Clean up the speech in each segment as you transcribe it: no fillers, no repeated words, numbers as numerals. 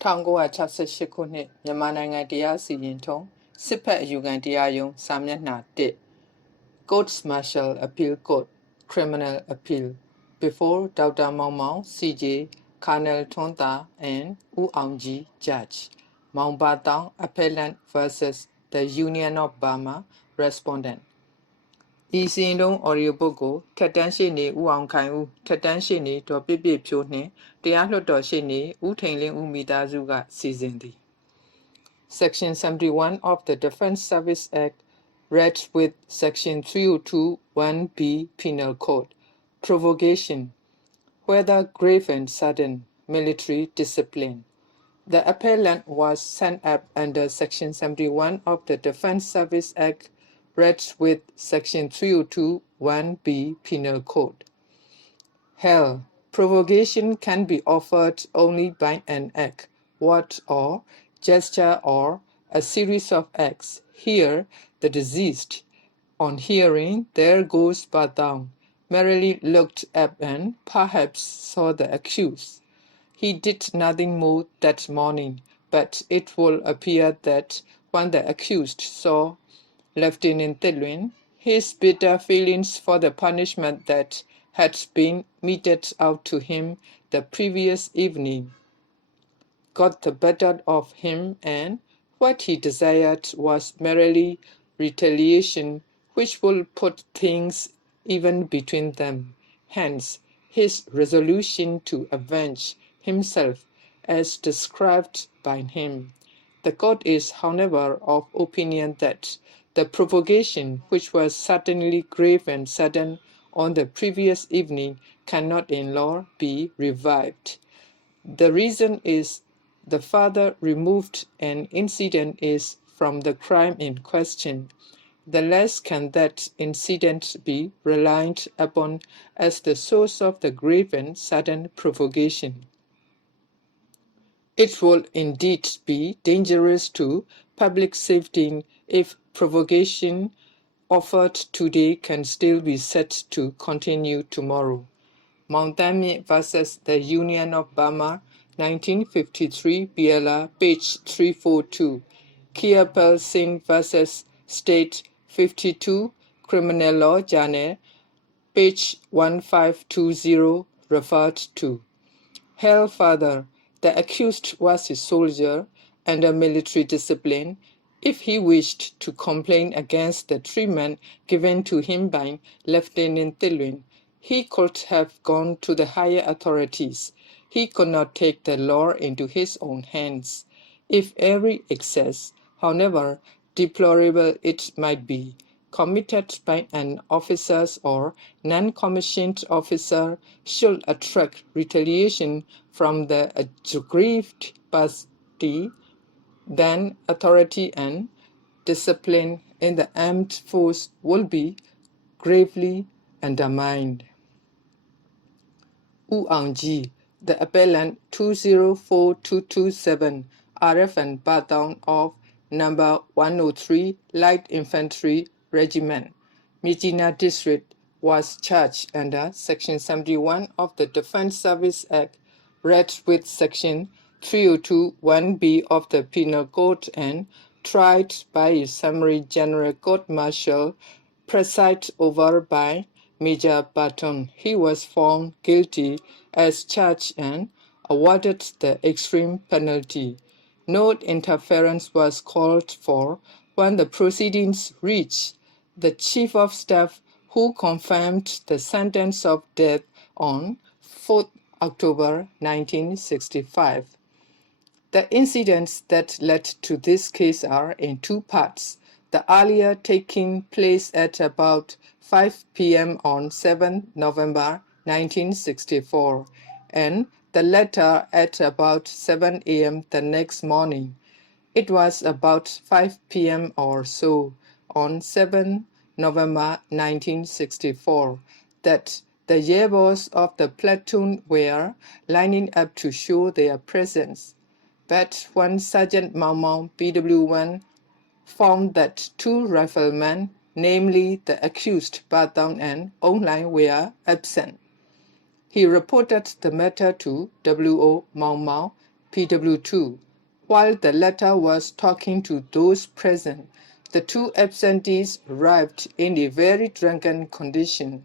1968 ခုနှစ်မြန်မာနိုင်ငံတရားစီရင်ထုံးစစ်ဖက်အယူခံတရားရုံးစာမျက်နှာ1 Courts Martial Appeal Court Criminal Appeal before Dr. Maung Maung, CJ, Colonel Thonta, and U Aung Ji, Judge. Maung Ba Taung, Appellant versus the Union of Burma, Respondent. ဤစီရင်ထုံး audiobook ကိုထက်တန်းရှေ့နေဦးအောင်ခိုင်ဦးထက်တန်းရှေ့နေဒေါ်ပြည့်ပြည့်ဖြိုးနှင့်တရားလွှတ်တော်ရှေ့နေဦးထိန်လင်းဦးမိသားစုကစီစဉ်သည် Section 71 of the Defense Service Act read with Section 302(1)(b) Penal Code. Provocation, whether grave and sudden military discipline. The appellant was sent up under Section 71 of the Defense Service Act read with Section 302(1)(b) Penal Code. Hell, provocation can be offered only by an act, word or gesture or a series of acts. Here, the deceased, on hearing "there goes Ba Taung," merely looked up and perhaps saw the accused. He did nothing more that morning, but it will appear that when the accused saw Lieutenant Thilwin, his bitter feelings for the punishment that had been meted out to him the previous evening got the better of him, and what he desired was merely retaliation, which will put things even between them. Hence, his resolution to avenge himself as described by him. The court is, however, of opinion that the provocation, which was certainly grave and sudden on the previous evening, cannot in law be revived. The reason is the farther removed an incident is from the crime in question, the less can that incident be relied upon as the source of the grave and sudden provocation. It will indeed be dangerous to public safety if provocation offered today can still be set to continue tomorrow. Maung Than-Myint versus the Union of Burma, 1953, BLR, page 342. Kirpal Singh versus State, 52, Criminal Law Journal, page 1520, referred to. Hell further, the accused was a soldier under military discipline. If he wished to complain against the treatment given to him by Lieutenant Thilwin, he could have gone to the higher authorities. He could not take the law into his own hands. If every excess, however deplorable it might be, committed by an officer or non-commissioned officer should attract retaliation from the aggrieved party, then authority and discipline in the armed force will be gravely undermined. U Aung Ji, the appellant 204227, RF and Ba Taung of number 103 Light Infantry Regiment, Myitkyina District, was charged under Section 71 of the Defense Service Act, read with Section 302(1)(b) of the Penal Code, and tried by a summary general court-martial presided over by Major Barton. He was found guilty as charged and awarded the extreme penalty. No interference was called for when the proceedings reached the Chief of Staff, who confirmed the sentence of death on 4th October 1965. The incidents that led to this case are in two parts, the earlier taking place at about 5 p.m. on 7th November 1964, and the latter at about 7 a.m. the next morning. It was about 5 p.m. or so on 7th November 1964 that the yearbos of the platoon were lining up to show their presence. But when Sergeant Maung Maung, PW1, found that two riflemen, namely the accused Ba Taung and Aung Hlaing, were absent, he reported the matter to W.O. Maung Maung, PW2. While the latter was talking to those present, the two absentees arrived in a very drunken condition.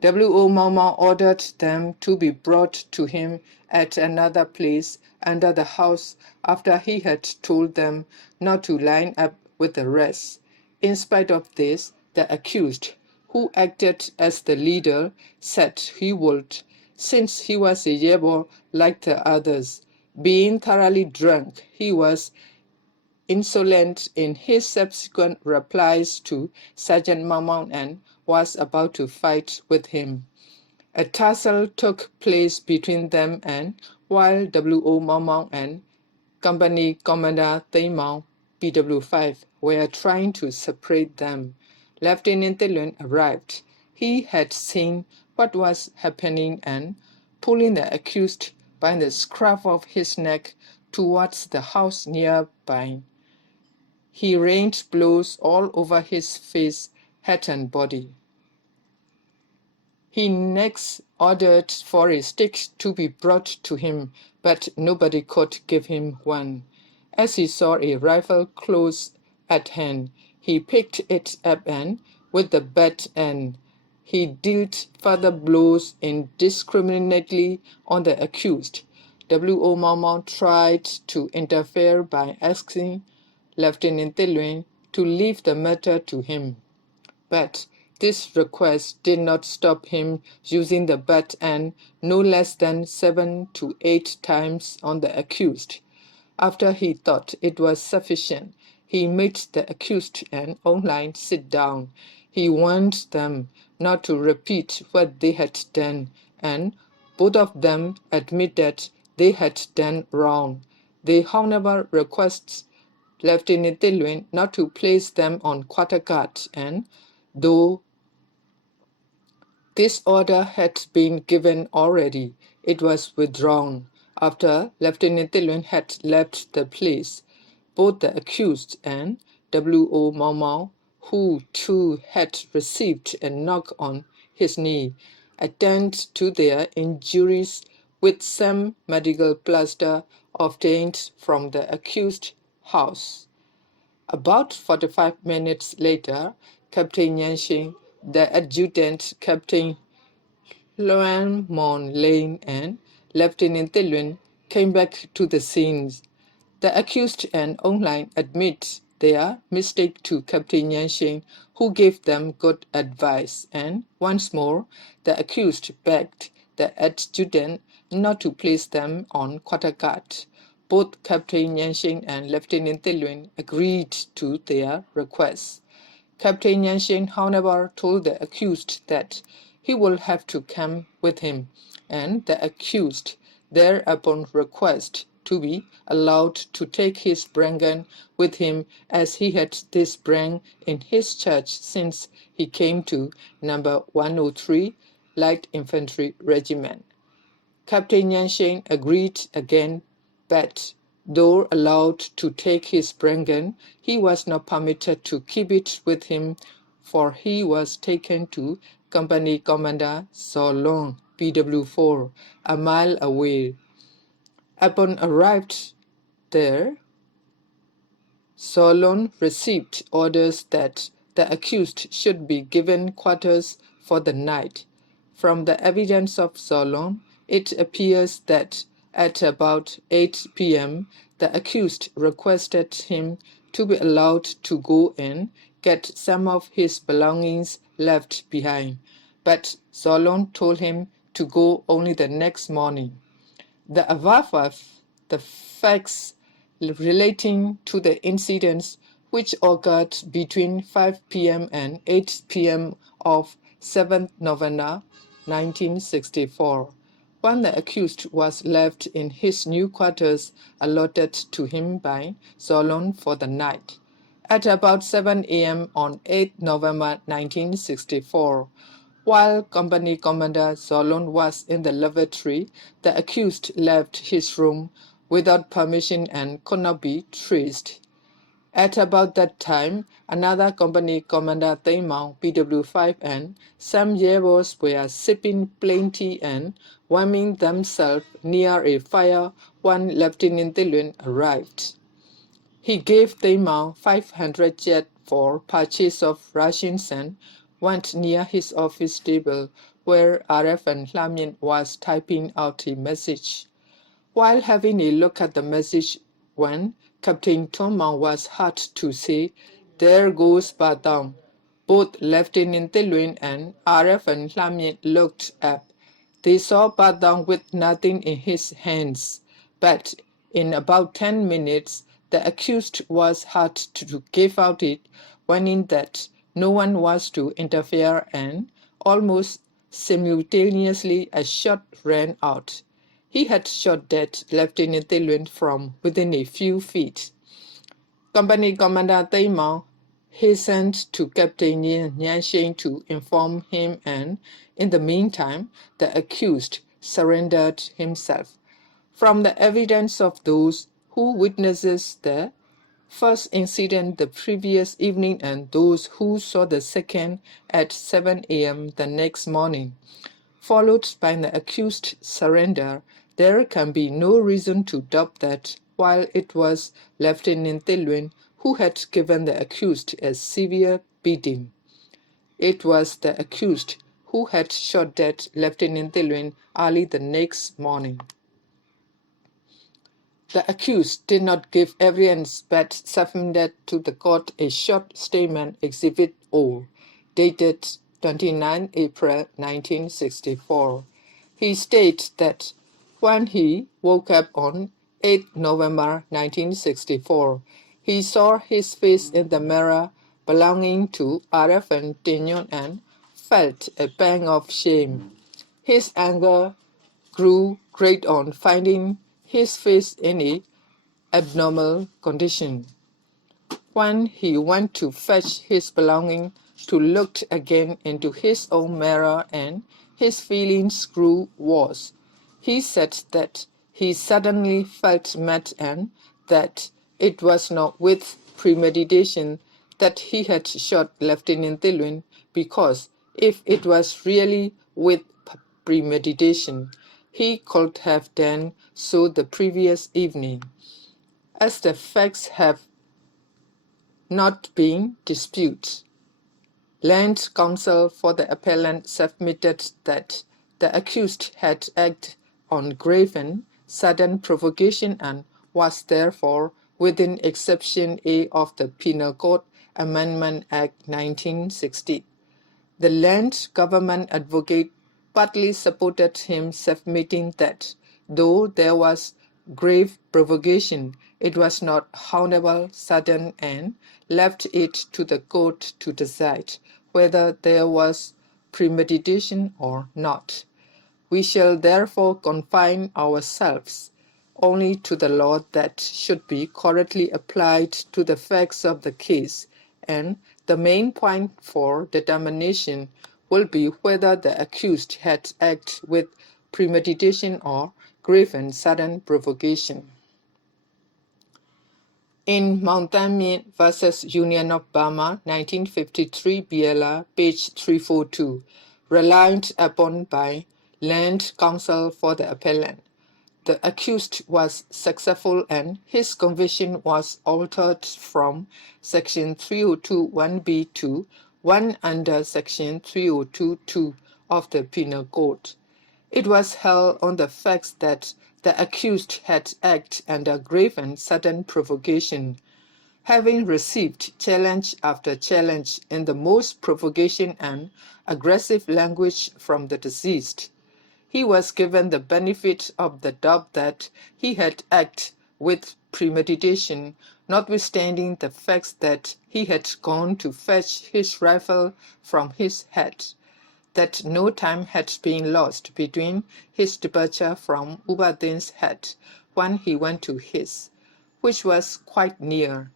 W.O. Mama ordered them to be brought to him at another place under the house after he had told them not to line up with the rest. In spite of this, the accused, who acted as the leader, said he would, since he was a yebo like the others. Being thoroughly drunk, he was insolent in his subsequent replies to Sergeant Mamman and was about to fight with him. A tussle took place between them, and while W.O. Mamman and Company Commander THAUNG PW5 were trying to separate them, Lieutenant Thelun arrived. He had seen what was happening and, pulling the accused by the scruff of his neck towards the house nearby, he rained blows all over his face, head and body. He next ordered for a stick to be brought to him, but nobody could give him one. As he saw a rifle close at hand, he picked it up and, with the butt end, he dealt further blows indiscriminately on the accused. W.O. Mama tried to interfere by asking Lieutenant Thelun to leave the matter to him. But this request did not stop him using the butt end no less than 7 to 8 times on the accused. After he thought it was sufficient, he made the accused and online sit down. He warned them not to repeat what they had done, and both of them admitted they had done wrong. They, however, requested Lieutenant Thelun not to place them on quarter guard, and though this order had been given already, it was withdrawn after Lieutenant Thelun had left the place. Both the accused and W.O. Mama, who too had received a knock on his knee, attended to their injuries with some medical plaster obtained from the accused house. About 45 minutes later, Captain Yanxing, the adjutant, Captain Luan Mon Lane, and Lieutenant Thelun came back to the scenes. The accused and online admit their mistake to Captain Yanxing, who gave them good advice, and once more, the accused begged the adjutant not to place them on quarter guard. Both Captain Yanxing and Lieutenant Thelun agreed to their requests. Captain Yanxing, however, told the accused that he would have to come with him, and the accused thereupon requested to be allowed to take his brangan with him, as he had this brang in his church since he came to number 103 Light Infantry Regiment. Captain Yanxing agreed again, but though allowed to take his brangan, he was not permitted to keep it with him, for he was taken to Company Commander Solon, PW4, a mile away. Upon arrived there, Solon received orders that the accused should be given quarters for the night. From the evidence of Solon, it appears that at about 8 p.m., the accused requested him to be allowed to go and get some of his belongings left behind, but Solon told him to go only the next morning. The above are the facts relating to the incidents which occurred between 5 p.m. and 8 p.m. of 7th November 1964, when the accused was left in his new quarters allotted to him by Solon for the night. At about 7 a.m. on 8 November 1964, while Company Commander Solon was in the lavatory, the accused left his room without permission and could not be traced. At about that time, another Company Commander THAUNG PW5 and some Yebos were sipping plain tea and warming themselves near a fire when Lieutenant Tilwin arrived. He gave Thaung 500 jet for purchase of rations and went near his office table where RF and Lam was typing out a message. While having a look at the message when Captain Thaung was hurt to say, "There goes Thaung," both Lieutenant Tilwin and RF and Lam looked up. They saw Thaung with nothing in his hands, but in about 10 minutes the accused was hurt to give out it, warning that no one was to interfere, and almost simultaneously a shot rang out. He had shot dead Lieutenant Tilwin from within a few feet. Company Commander Thaung hastened to Captain Nyansheng to inform him, and in the meantime the accused surrendered himself. From the evidence of those who witnessed the first incident the previous evening and those who saw the second at 7 a.m. the next morning, followed by the accused surrender, there can be no reason to doubt that while it was Lieutenant Tilwin who had given the accused a severe beating, it was the accused who had shot dead Lieutenant Tilwin early the next morning. The accused did not give evidence but submitted to the court a short statement, Exhibit O, dated 29 April 1964. He states that when he woke up on 8 November 1964, he saw his face in the mirror belonging to RF and Tinyon and felt a pang of shame. His anger grew great on finding his face in an abnormal condition. When he went to fetch his belongings to look again into his own mirror, and his feelings grew worse. He said that he suddenly felt mad and that it was not with premeditation that he had shot Lieutenant Tilwin, because if it was really with premeditation, he could have done so the previous evening. As the facts have not been disputed, Land counsel for the appellant submitted that the accused had acted on grave and sudden provocation and was therefore within Exception A of the Penal Code Amendment Act 1960. The land government advocate partly supported him, submitting that though there was grave provocation, it was not honorable, sudden, and left it to the court to decide whether there was premeditation or not. We shall therefore confine ourselves only to the law that should be correctly applied to the facts of the case, and the main point for determination will be whether the accused had acted with premeditation or grave and sudden provocation. In Mountain versus Union of Burma, 1953 BLR, page 342, relied upon by Land Counsel for the appellant, the accused was successful and his conviction was altered from Section 302(1)(b) to 1 under Section 302(2) of the Penal Code. It was held on the facts that the accused had acted under grave and sudden provocation, having received challenge after challenge in the most provocation and aggressive language from the deceased. He was given the benefit of the doubt that he had acted with premeditation, notwithstanding the facts that he had gone to fetch his rifle from his head, that no time had been lost between his departure from Ubadin's hut when he went to his, which was quite near.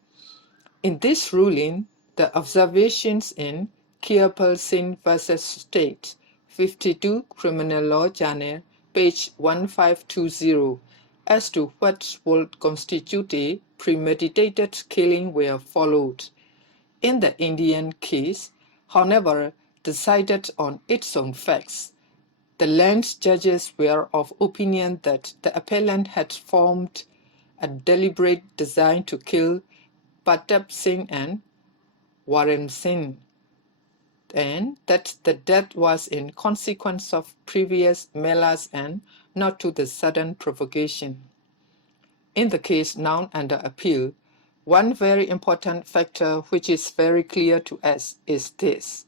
In this ruling, the observations in Kirpal Singh versus State, 52 Criminal Law Journal, page 1520, as to what would constitute a premeditated killing were followed. In the Indian case, however, decided on its own facts, The land judges were of opinion that the appellant had formed a deliberate design to kill Pratap Singh and Warren Singh, and that the death was in consequence of previous melas and not to the sudden provocation. In the case now under appeal, one very important factor which is very clear to us is this: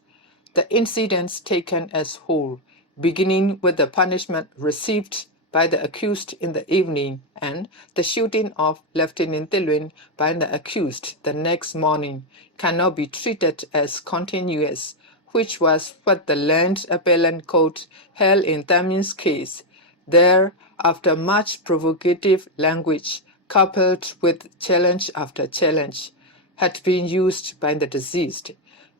the incidents taken as whole, beginning with the punishment received by the accused in the evening and the shooting of Lieutenant Tilwin by the accused the next morning, cannot be treated as continuous, which was what the Land Appellant Court held in Thaung's case. There, after much provocative language, coupled with challenge after challenge, had been used by the deceased,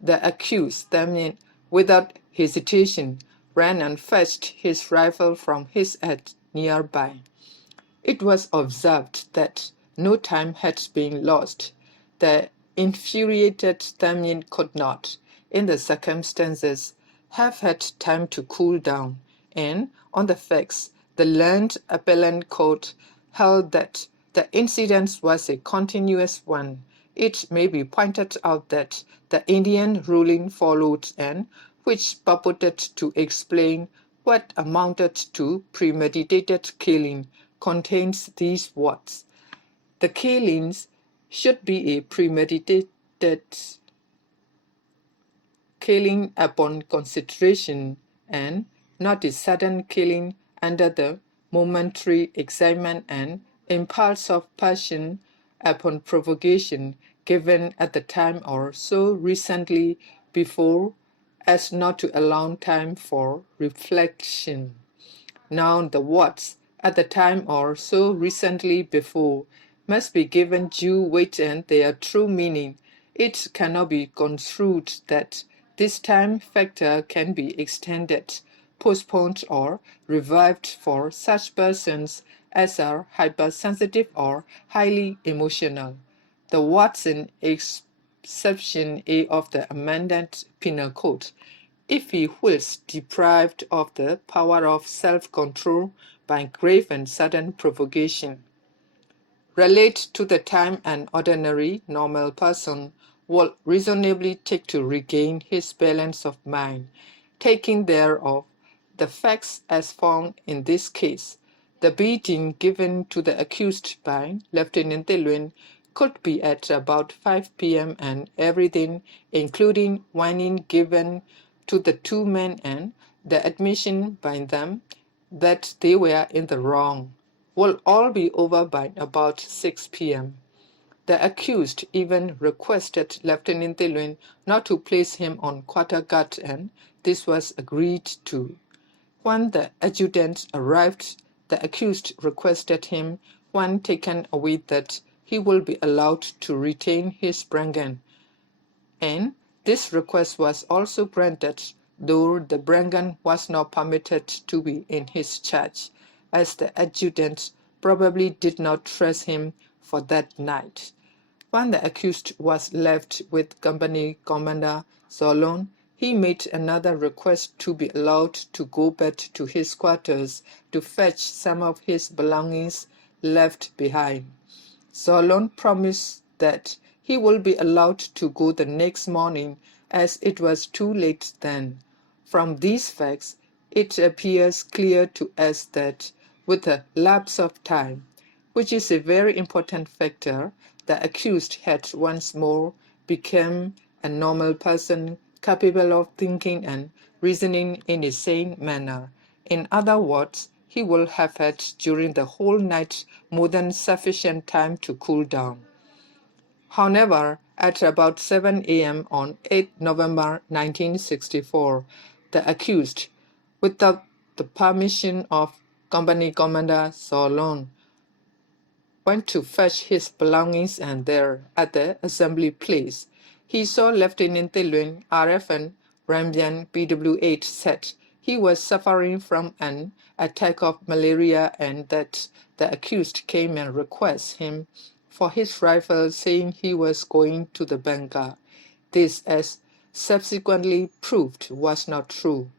the accused, Thaung, without hesitation, ran and fetched his rifle from his hut nearby. It was observed that no time had been lost. The infuriated Thaung could not, in the circumstances, have had time to cool down, and on the facts, the Land Appellant Court held that the incident was a continuous one. It may be pointed out that the Indian ruling followed and which purported to explain what amounted to premeditated killing contains these words: the killings should be a premeditated killing upon consideration and not a sudden killing under the momentary excitement and impulse of passion upon provocation given at the time or so recently before as not to allow time for reflection. Now the words "at the time" or "so recently before" must be given due weight and their true meaning. It cannot be construed that this time factor can be extended, postponed, or revived for such persons as are hypersensitive or highly emotional. The words in exception A of the amended penal code: if he whilst deprived of the power of self-control by grave and sudden provocation, relate to the time an ordinary, normal person will reasonably take to regain his balance of mind, taking thereof the facts as found in this case. The beating given to the accused by Lieutenant Tilwin could be at about 5 p.m. and everything, including whining given to the two men and the admission by them that they were in the wrong, will all be over by about 6 p.m. The accused even requested Lieutenant Tilwin not to place him on quarter guard, and this was agreed to. When the adjutant arrived, the accused requested him, when taken away, that he will be allowed to retain his brangan, and this request was also granted, though the brangan was not permitted to be in his charge, as the adjutant probably did not trust him for that night. When the accused was left with Company Commander Solon, he made another request to be allowed to go back to his quarters to fetch some of his belongings left behind. Solon promised that he would be allowed to go the next morning, as it was too late then. From these facts, it appears clear to us that, with a lapse of time, which is a very important factor, the accused had once more become a normal person capable of thinking and reasoning in a sane manner. In other words, he will have had during the whole night more than sufficient time to cool down. However, at about 7 a.m. on 8 November 1964, the accused, without the permission of Company Commander Solon, went to fetch his belongings, and there, at the assembly place, he saw Lieutenant Tilwin, RF, and Ramjan, PW8, said he was suffering from an attack of malaria and that the accused came and requested him for his rifle, saying he was going to the Bengal. This, as subsequently proved, was not true.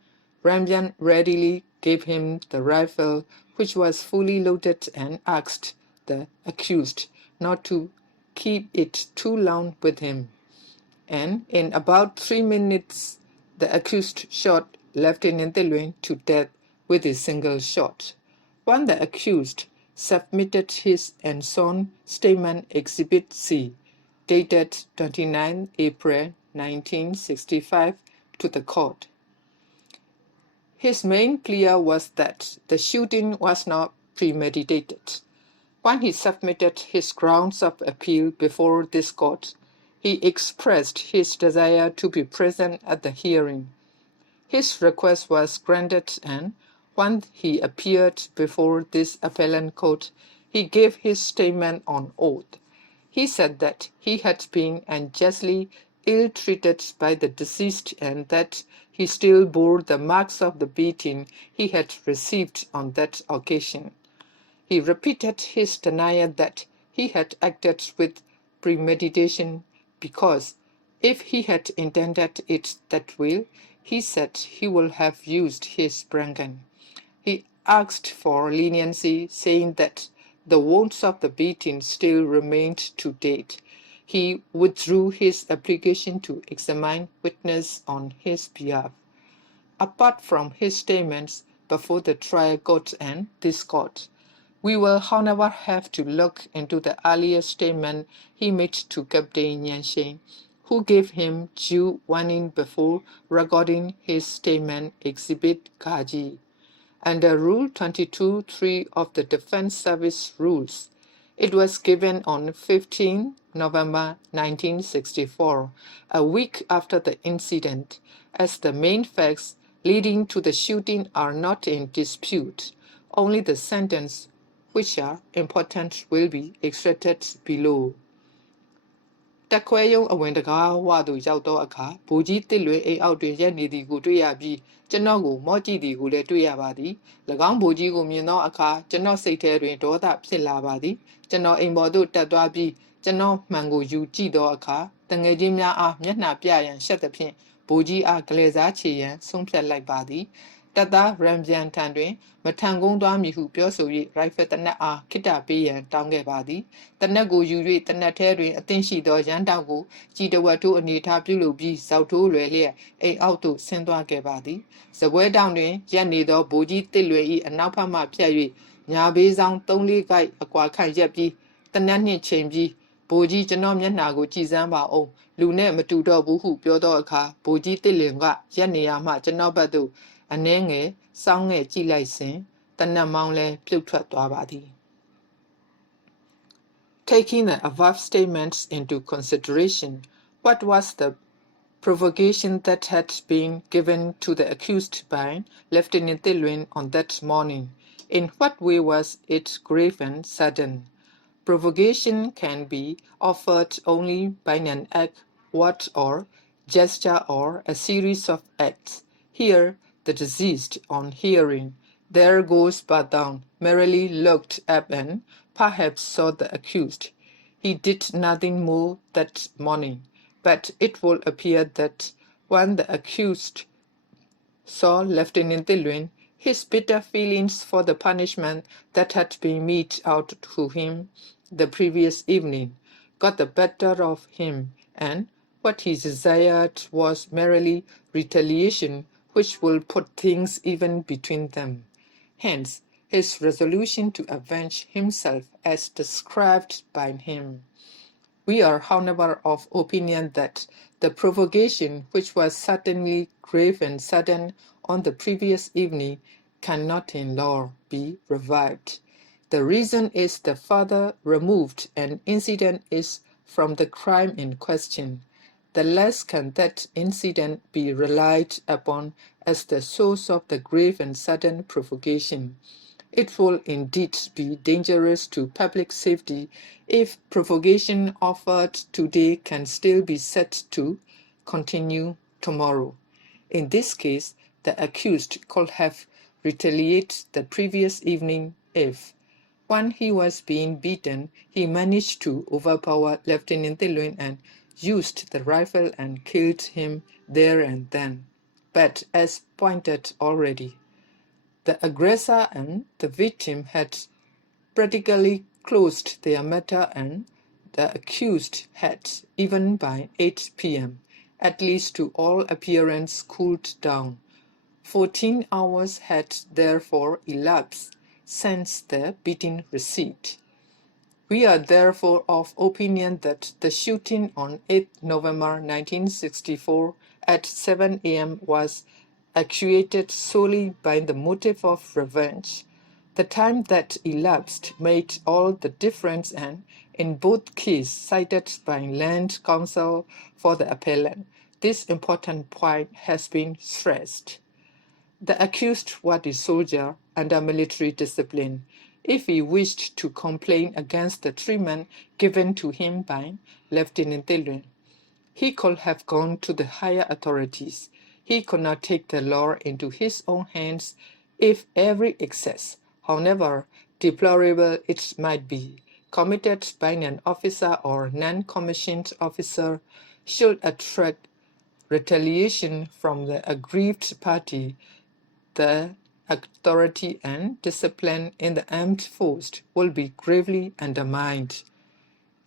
Ramjan readily gave him the rifle, which was fully loaded, and asked the accused not to keep it too long with him. And in about 3 minutes, the accused shot Lieutenant Delwin to death with a single shot. When the accused submitted his and sworn statement Exhibit C, dated 29 April 1965, to the court, his main plea was that the shooting was not premeditated. When he submitted his grounds of appeal before this court, he expressed his desire to be present at the hearing. His request was granted, and when he appeared before this appellate court, he gave his statement on oath. He said that he had been unjustly ill-treated by the deceased and that he still bore the marks of the beating he had received on that occasion. He repeated his denial that he had acted with premeditation because if he had intended it that way, he said he would have used his brain gun. He asked for leniency, saying that the wounds of the beating still remained to date. He withdrew his application to examine witness on his behalf. Apart from his statements before the trial court and this court, we will, however, have to look into the earlier statement he made to Captain Yanshin, who gave him due warning before recording his statement Exhibit Kaji. Under Rule 22.3 of the Defense Service Rules, it was given on 15 November 1964, a week after the incident, as the main facts leading to the shooting are not in dispute. Only the sentence, which are important, will be extracted below. တက်ခွဲရုံးအဝင်တကားဝသို့ရောက်သောအခါဗိုလ်ကြီးတစ်လွင်အိမ်အောက်တွင်ရပ်နေသည်ကိုတွေ့ရပြီးကျွန်တော်ကိုမော့ကြည့်သည်ကိုလည်းတွေ့ရပါသည်၎င်းဗိုလ်ကြီးကိုမြင်သောအခါကျွန်တော်စိတ်ထဲတွင်ဒေါသဖြစ်လာပါသည်ကျွန်တော်အိမ်ပေါ်သို့တက်သွားပြီးကျွန်တော်မှန်ကိုယူကြည့်သောအခါတငယ်ချင်းများအားမျက်နှာပြရန်ရှက်သဖြင့်ဗိုလ်ကြီးအားကလေးစားချေရန်ဆုံးဖြတ်လိုက်ပါသည်တပ်သားရန်ပြန်ထံတွင်မထံကုန်းသွားမည်ဟုပြောဆို၍ရိုင်ဖယ်တနက်အားခိတ္တပေးရန်တောင်းခဲ့ပါသည်တနက်ကိုယူ၍တနက်ထဲတွင်အသင့်ရှိသောရန်တောက်ကိုကြည်တဝက်ထိုးအနေထားပြုလုပ်ပြီးဇောက်ထိုးလွယ်လျက်အိမ်အောက်သို့ဆင်းသွားခဲ့ပါသည်စပွဲတောင်တွင်ရပ်နေသောဗိုလ်ကြီးတစ်လွယ်၏အနောက်ဘက်မှဖြတ်၍ညာဘေးဆောင်3-4ကိုက်အကွာခန့်ရပ်ပြီးတနက်နှင့်ချိန်ပြီးဗိုလ်ကြီးကျွန်တော်မျက်နှာကိုကြည်စမ်းပါအောင်လူနဲ့မတူတော့ဘူးဟုပြောသောအခါဗိုလ်ကြီးတစ်လင်ကရပ်နေရမှကျွန်တော်ဘက်သို့အနှဲငယ်စောင်းငယ်ကြည့်လိုက်စဉ်တနက်မောင်းလဲပြုတ်ထွက်သွားပါသည် Taking the above statements into consideration, what was the provocation that had been given to the accused by Lieutenant Tilwin on that morning? In what way was it grave and sudden? Provocation can be offered only by an act, word, or gesture, or a series of acts. Here, the deceased, on hearing, "There goes Badang," merely looked up and perhaps saw the accused. He did nothing more that morning, but it will appear that when the accused saw Lieutenant Tilwin, his bitter feelings for the punishment that had been meted out to him the previous evening got the better of him, and what he desired was merely retaliation, which will put things even between them. Hence, his resolution to avenge himself as described by him. We are, however, of opinion that the provocation, which was certainly grave and sudden on the previous evening, cannot in law be revived. The reason is the farther removed an incident is from the crime in question, the less can that incident be relied upon as the source of the grave and sudden provocation. It will indeed be dangerous to public safety if provocation offered today can still be set to continue tomorrow. In this case, the accused could have retaliated the previous evening if, when he was being beaten, he managed to overpower Lieutenant Tilwin and used the rifle and killed him there and then. But as pointed already, The aggressor and the victim had practically closed their matter, and the accused had, even by 8 p.m., at least to all appearance cooled down. 14 hours had therefore elapsed since the beating receipt. We are therefore of opinion that the shooting on 8 November 1964 at 7 a.m. was actuated solely by the motive of revenge. The time that elapsed made all the difference, and in both cases cited by Land Counsel for the appellant, this important point has been stressed. The accused was a soldier under military discipline. If he wished to complain against the treatment given to him by Lieutenant Theluen, he could have gone to the higher authorities. He could not take the law into his own hands if every excess, however deplorable it might be, committed by an officer or non-commissioned officer should attract retaliation from the aggrieved party. The authority and discipline in the armed force will be gravely undermined.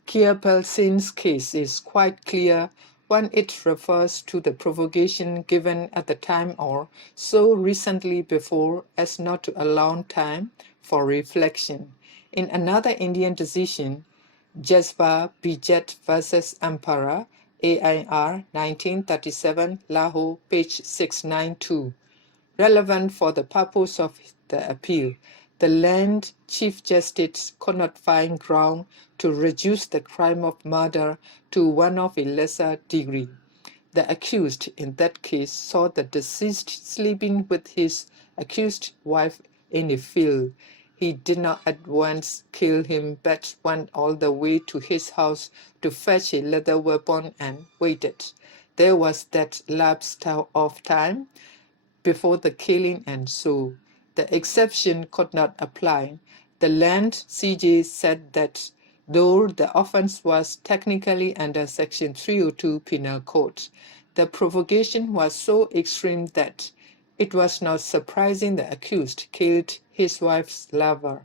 Kiapel Singh's case is quite clear when it refers to the provocation given at the time or so recently before as not to allow time for reflection. In another Indian decision, Jasper Bijet versus Ampara, AIR 1937, Lahore, page 692. Relevant for the purpose of the appeal, the Land Chief Justice could not find ground to reduce the crime of murder to one of a lesser degree. The accused in that case saw the deceased sleeping with his accused wife in a field. He did not at once kill him, but went all the way to his house to fetch a leather weapon and waited. There was that lapse of time before the killing, and so the exception could not apply. The Land CJ said that though the offense was technically under Section 302 Penal Code, the provocation was so extreme that it was not surprising the accused killed his wife's lover.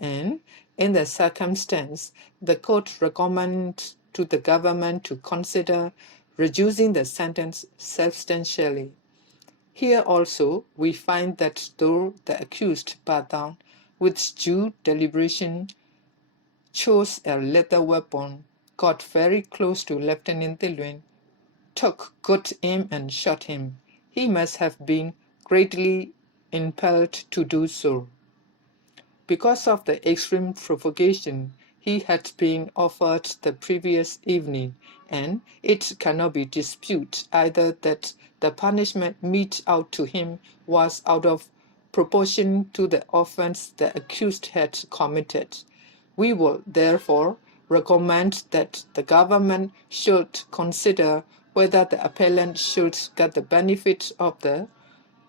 And in the circumstance, the court recommended to the government to consider reducing the sentence substantially. Here also we find that though the accused Pathan, with due deliberation, chose a lethal weapon, got very close to Lieutenant Theluen, took good aim and shot him, he must have been greatly impelled to do so. Because of the extreme provocation he had been offered the previous evening, and it cannot be disputed either that the punishment meted out to him was out of proportion to the offense the accused had committed. We will therefore recommend that the government should consider whether the appellant should get the benefit of the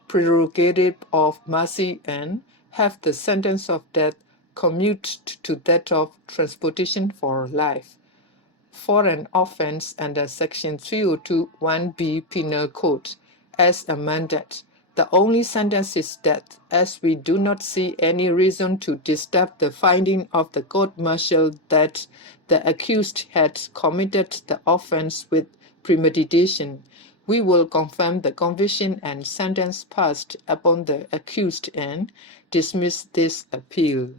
prerogative of mercy and have the sentence of death commuted to that of transportation for life. For an offense under Section 302 1B Penal Code, as amended, the only sentence is death, as we do not see any reason to disturb the finding of the court-martial that the accused had committed the offense with premeditation. We will confirm the conviction and sentence passed upon the accused and dismiss this appeal.